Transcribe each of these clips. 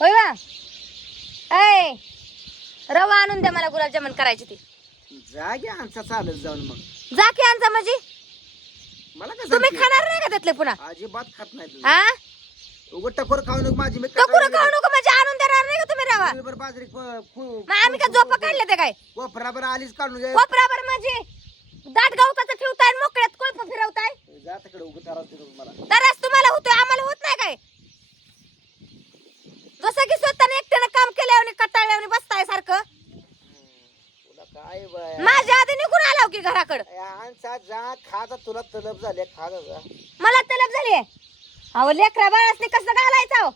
होय वा ऐ रवा आणून द्या मला गुलाबजामुन करायची ती. जा की आमचा चालत जाऊन मग. जा की आणजा म्हणजे मला कसं तुम्ही खाणार नाही का त्यातले पुन्हा? अजिबात खात नाही हा उघड टकोर खाऊ नको माझी मी टकुरं खाऊ नको म्हणजे आणून देणार नाही का तुम्ही रवा? बरं बाजरी प- मग आम्ही का झोपा काढले ते काय? कोपराबर आलीच काढून घे. कोपरावर म्हणजे दाट गवताचं ठेवताय आणि मोकळ्यात कोळप फिरवताय. जा तिकडे तिकडे मला तरच तुम्हाला होतोय आम्हाला होत नाही काय? जसं की स्वतःने एकट्यानं काम केल्यावर कटाळल्यावर बसताय सारखं तुला काय बाय माझ्या आधी निघून आलाव की घराकडं. आमचा जा खाजा तुला तलब झाले खाजा जा. मला तलब झाली अहो लेकरा बाळासनी कसं घालायचं अहो?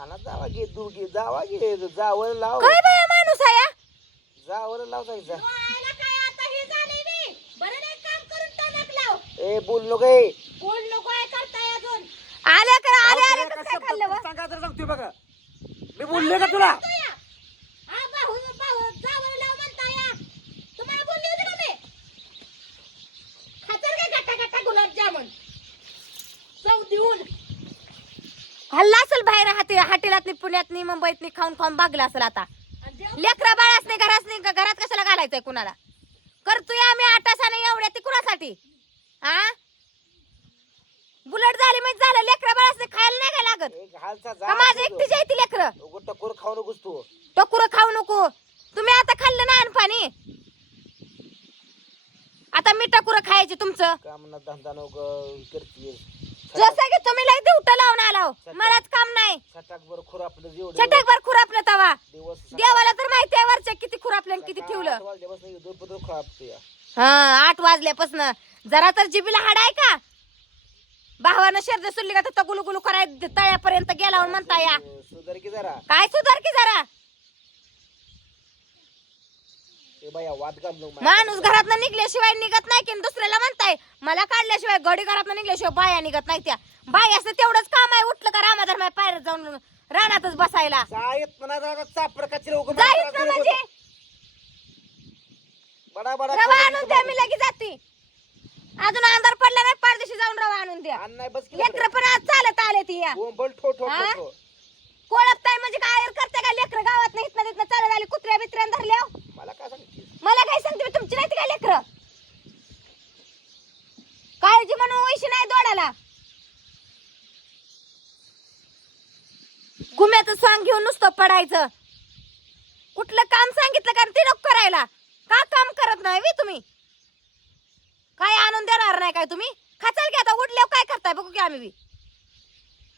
आणा जावा घे तू घे जावा घे जावर लाव. काय बाया माणूस आहे हा? जावर लाव हे. ए बोल नको ए. बोल नको आहे करताय अजून. आले का आले आले कसं काय खाल्लं व? सांगा सांगतोय बघा. मी बोलले का तुला. हल्ला असेल बाहेर हाती हाटेलातनी पुण्यातनी मुंबईतनी खाऊन खाऊन भागला असेल आता. लेकरा बाळासने घरासने घरात कशाला घालायचंय कुणाला? करतोय आम्ही आटासाने एवढ्या ती कुणासाठी? हा बुलट झाली म्हणजे झालं लेकरा बाळासने खायला नाही काय लागत? ए, घालचा का माझं एकटीच आहे ती लेकरं? टकोर खाऊ नकोस तू. टकुरं खाऊ नको. तुम्ही आता खाल्लं ना पाणी आता मी टकुरं खायचे तुमचं. काम ना धंदा नको जसं की तुम्ही लय दिवट लावून आला हो. मलाच काम नाही. छटाक बर खुर आपलं जेवढं खुरापलं तवा. दिवस देवाला तर माहिती आहे वरच्या किती खुरापलं आणि किती ठेवलं. दोन पत्र हा आठ वाजल्यापासून. जरा तर जिबीला हाड आहे का? भावानं शेरद सुल्ली का तर गुलू गुलू कराय तळ्यापर्यंत गेला म्हणता या. ए, सुधार की जरा. काय सुधार की जरा. माणूस घरात निघल्याशिवाय निघत नाही की दुसऱ्याला म्हणताय मला काढल्याशिवाय गडी घरात निघल्याशिवाय बाया निघत नाही त्या. बायाचं तेवढंच काम आहे उठलं का रामाधर्म आहे पायऱ्यात जाऊन रानातच बसायला. म्हणजे? बडा बडा रवा आणून द्या मी लगेच जाते. अजून अंधार पडला नाही पारदेशी जाऊन रवा आणून द्या. आण नाही बस की लेकर पण आज चालत आले ती या. बोंबल ठो ठो हा? ठो, ठो. कोळपताय म्हणजे काय? करते का लेकर गावात नाही इथनं तिथनं चालत आले कुत्र्या बित्र्यान धरल्या मला काय सांगते मला काय सांगते मी? तुमची नाही काय लेकर? काळजी म्हणून वैशी नाही दोडाला. घुम्याचं सांग घेऊन नुसतं पडायचं. कुठलं काम सांगितलं का ते नको करायला? का काम करत नाही वे तुम्ही? काय आणून देणार नाही काय तुम्ही? खाचाल की आता? उठल्यावर काय करताय? बघू की आम्ही बी.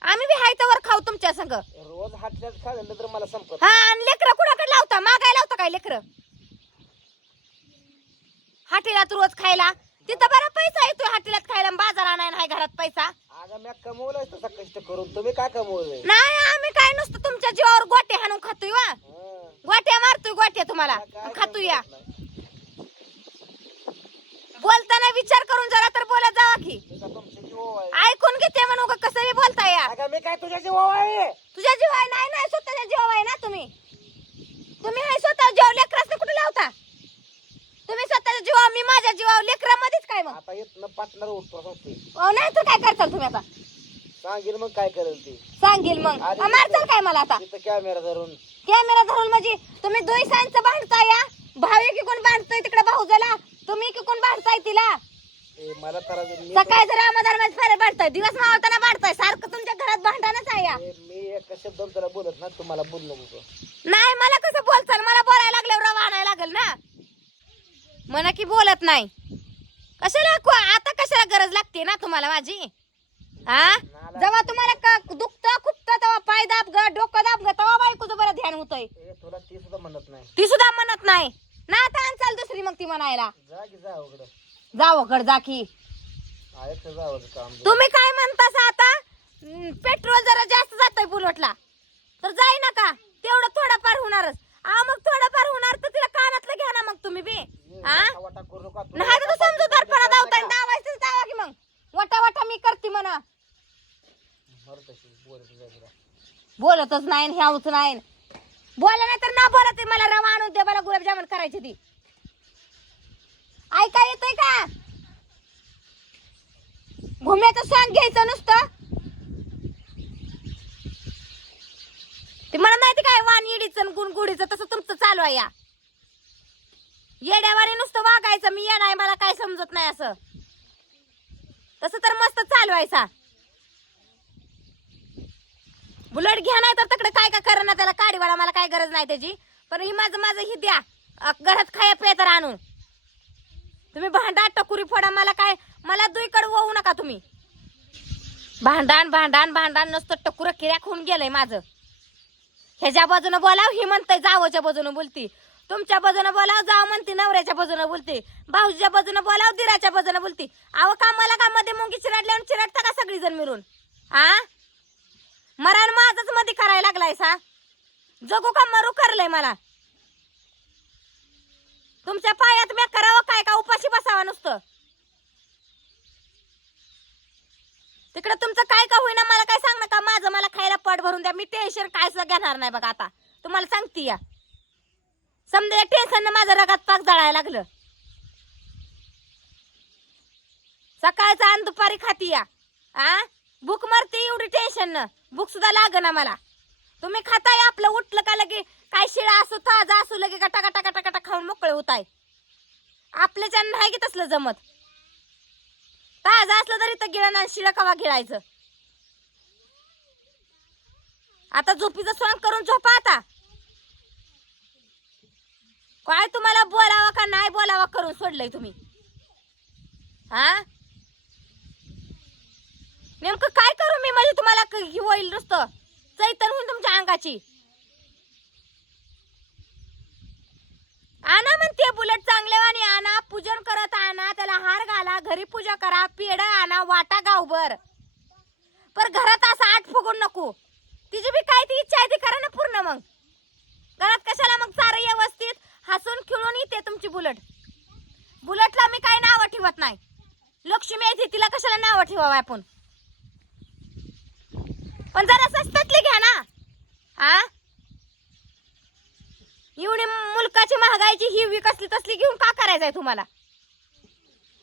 आम्ही बी हाय वर खाऊ तुमच्या संग. रोज हाटल्यात खाल्लं तर मला संपत हा आणि लेकरं कुणाकडे लावता? मागाय लावता काय लेकरं? हाटेलात रोज खायला. तिथं बरा पैसा येतोय हाटेलात खायला बाजार आणायला नाही घरात पैसा. अगं मी कमवलंय तसा कष्ट करून. तुम्ही काय कमवलंय? नाही आम्ही काय नुसतं तुमच्या जीवावर गोटे हाणून खातोय वा. गोट्या मारतोय गोट्या तुम्हाला. खातोय या. बोलताना विचार करून जरा तर बोलत जावा की. जीव ऐकून घेते म्हणू का कसं बी बोलताय या. अगं मी काय तुझ्या जीव आहे? तुझ्या जीव आहे? नाही नाही स्वतःच्या जीव आहे ना तुम्ही. तुम्ही आहे स्वतः जीव लेकरासने कुठे लावता? तुम्ही स्वतःच्या जीवावर मी माझ्या जीवावर लेकरामध्येच काय मग? आता येत न पार्टनर उठतो सांगते अहो, नाही तर काय करताल तुम्ही आता? सांगेल मग काय करेल ते. सांगेल मग. अ, मारताल काय मला आता? तिथं कॅमेरा धरून. कॅमेरा धरून म्हणजे तुम्ही दोन सायन्स बांधताय या भाऊ की कोण बांधतोय तिकडे भाऊजाला? तुम्ही कोण बांधताय तिला? ए, मला तर मी सकाळी जर आम्हाला फेरे बांधताय दिवस मावताना बांधताय सारखं तुमच्या घरात भांडणच आहे या. ए, मी एक बोलत ना तुम्हाला बोललो नाही मला कसं बोलचाल? मला बोलायला लागल्यावर रवा आणायला लागेल ना? म्हणा की बोलत नाही. कशाला को- आता कशाला गरज लागते ना तुम्हाला माझी? हा जेव्हा तुम्हाला क- दुखतं खुपतं तेव्हा पाय दाब ग डोकं दाब ग तेव्हा बायकोचं बरं ध्यान होतंय. ए, तुला ती सुद्धा म्हणत नाही. ती सुद्धा म्हणत नाही. ना आता आणचाल दुसरी मग ती म्हणायला. जा की जा उघड. जावं जा की. काम? तुम्ही काय म्हणतास आता? पेट्रोल जरा जास्त जातोय बुलेटला. तर जाई नका तेवढं थोडंफार होणारच. हा मग थोडंफार होणार तर तिला कानातलं घ्या ना मग तुम्ही बी. हा करू नका तू. नाही तर समजूतदारपणा दावताय दावायचं दावा की मग. वटा वटा मी करते म्हणा. जरा. बोलतच नाही ह्याच नाही. बोला नाही तर ना बोला ते मला रवा आणून दे मला गुलाबजामुन करायची ती ऐका येतंय का भूम्याचं सांग घ्यायचं नुसतं? ते मला माहिती काय वाण येडीचं गुणगुडीचं तसं तुमचं चालू आहे या. येड्यावाने नुसतं वागायचं मी येणार मला काय समजत नाही असं. तसं तर मस्त चालवायचा बुलेट घ्या नाही तर तिकडे काय काय करा ना त्याला काडीवाडा मला काय गरज नाही त्याची. पण ही माझं माझं ही द्या. घरात खाया पे तर आणून तुम्ही भांडा टकुरी फोडा मला काय मला दुईकडे होऊ नका तुम्ही. भांडण भांडण भांडण नसतं टकुर किऱ्याक होऊन गेलंय माझं. ह्याच्या बाजूनं बोलाव ही म्हणते जावच्या बाजूनं बोलती. तुमच्या बाजूनं बोलाव जाव म्हणते नवऱ्याच्या बाजूनं बोलते. भाऊजीच्या बाजूनं बोलाव दिराच्या बाजूनं बोलती. अहो का मला का मध्ये मुंगी चिराडल्यावर चिराडता का सगळी जण मिळून? आ? मरण माझच मध्ये करायला लागलाय सा जगू का मरू करलंय मला? तुमच्या पायात मी करावं काय का उपाशी बसावा नुसतं? तिकडे तुमचं काय का होईना? मला काय सांग का माझं मला खायला पट भरून द्या. मी टेन्शन काय घेणार नाही बघा आता. तुम्हाला सांगते या. समजा टेन्शन माझं रगात पाक जळायला लागलं. सकाळचं आणि दुपारी खाती या. आ? भूक मरते एवढी टेन्शन न. भूक सुद्धा लाग ना मला. तुम्ही खाताय आपलं उठलं का लगे? काय शिळा असो ताजा असो लगे गटा गटा गटा गटा खाऊन मोकळे होताय. आपल्याच्या नाही की तसलं जमत. ताजा असलं तरी तर गिळण शिळ कवा गिळायचं? आता झोपीचं स्वांग करून झोपा आता. काय तुम्हाला बोलावा का नाही बोलावा करून सोडलंय तुम्ही? हा? नेमकं काय करू मी? म्हणजे तुम्हाला होईल नुसतं. चैतन होईल तुमच्या अंगाची. आणा म्हणते बुलेट चांगल्यावानी आणा पूजन करत आणा त्याला हार घाला घरी पूजा करा पेड आणा वाटा गावभर. पर घरात असं आठ फुगून नको. तिची बी काय ती इच्छा आहे ती करा ना पूर्ण मग. घरात कशाला मग सारं व्यवस्थित हसून खिळून येते तुमची बुलेट. बुलेटला मी काही नावं ठेवत नाही. लक्ष्मी आहे ती, तिला कशाला नावं ठेवावं आपण? पण जरा स्वस्तातली घ्या ना. आ? एवढी मुलकाची महागाईची ही विकसली तसली घेऊन का करायचंय तुम्हाला?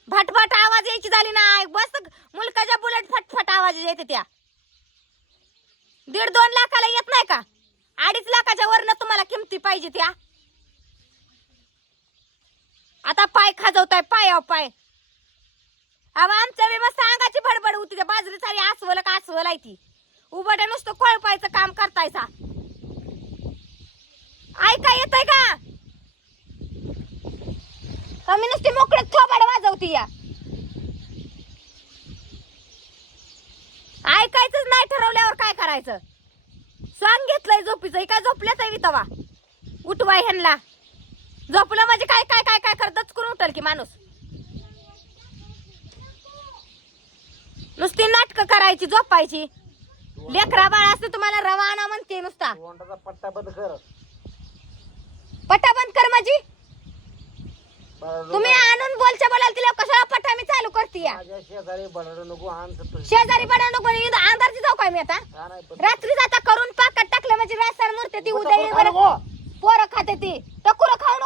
भटभट आवाज यायची झाली ना बस मुलकाच्या बुलेट फटफट आवाज येते त्या. दीड दोन लाखाला येत नाही का? अडीच लाखाच्या वरनं तुम्हाला किमती पाहिजे त्या. आता पाय खाजवताय पायाव पाय. अहो आमच्या बी सांगाची अंगाची भडबड होती त्या बाजरी सारी आसवलं का आसवल आहे ती. उभट्या नुसतं कोळपायचं काम करतायचा ऐका येतय का? कमी नुसती मोकळे थोबाड वाजवती या. ऐकायचंच नाही ठरवल्यावर काय करायचं? सांग घेतलंय झोपीचं काय झोपल्याच आहे तवा उठवाय ह्यांना. झोपलं म्हणजे काय काय काय काय करतच करून उठल की माणूस? नुसती नाटकं करायची झोपायची. लेकरा बाळ असते तुम्हाला रवाना म्हणते नुसता. पट्टा बंद कर. पटा बंद कर माझी. तुम्ही आणून बोलच्या बोलाल तिला कशाला पटा मी चालू करते शेजारी बडड नको शेजारी बडा नको अंधारची जाऊ काय मी आता? रात्री जाता करून पाकात टाकलं म्हणजे रासार मूर्ती ती नको उद्या. नको. पोरं खाते ती. टकुरं खाऊ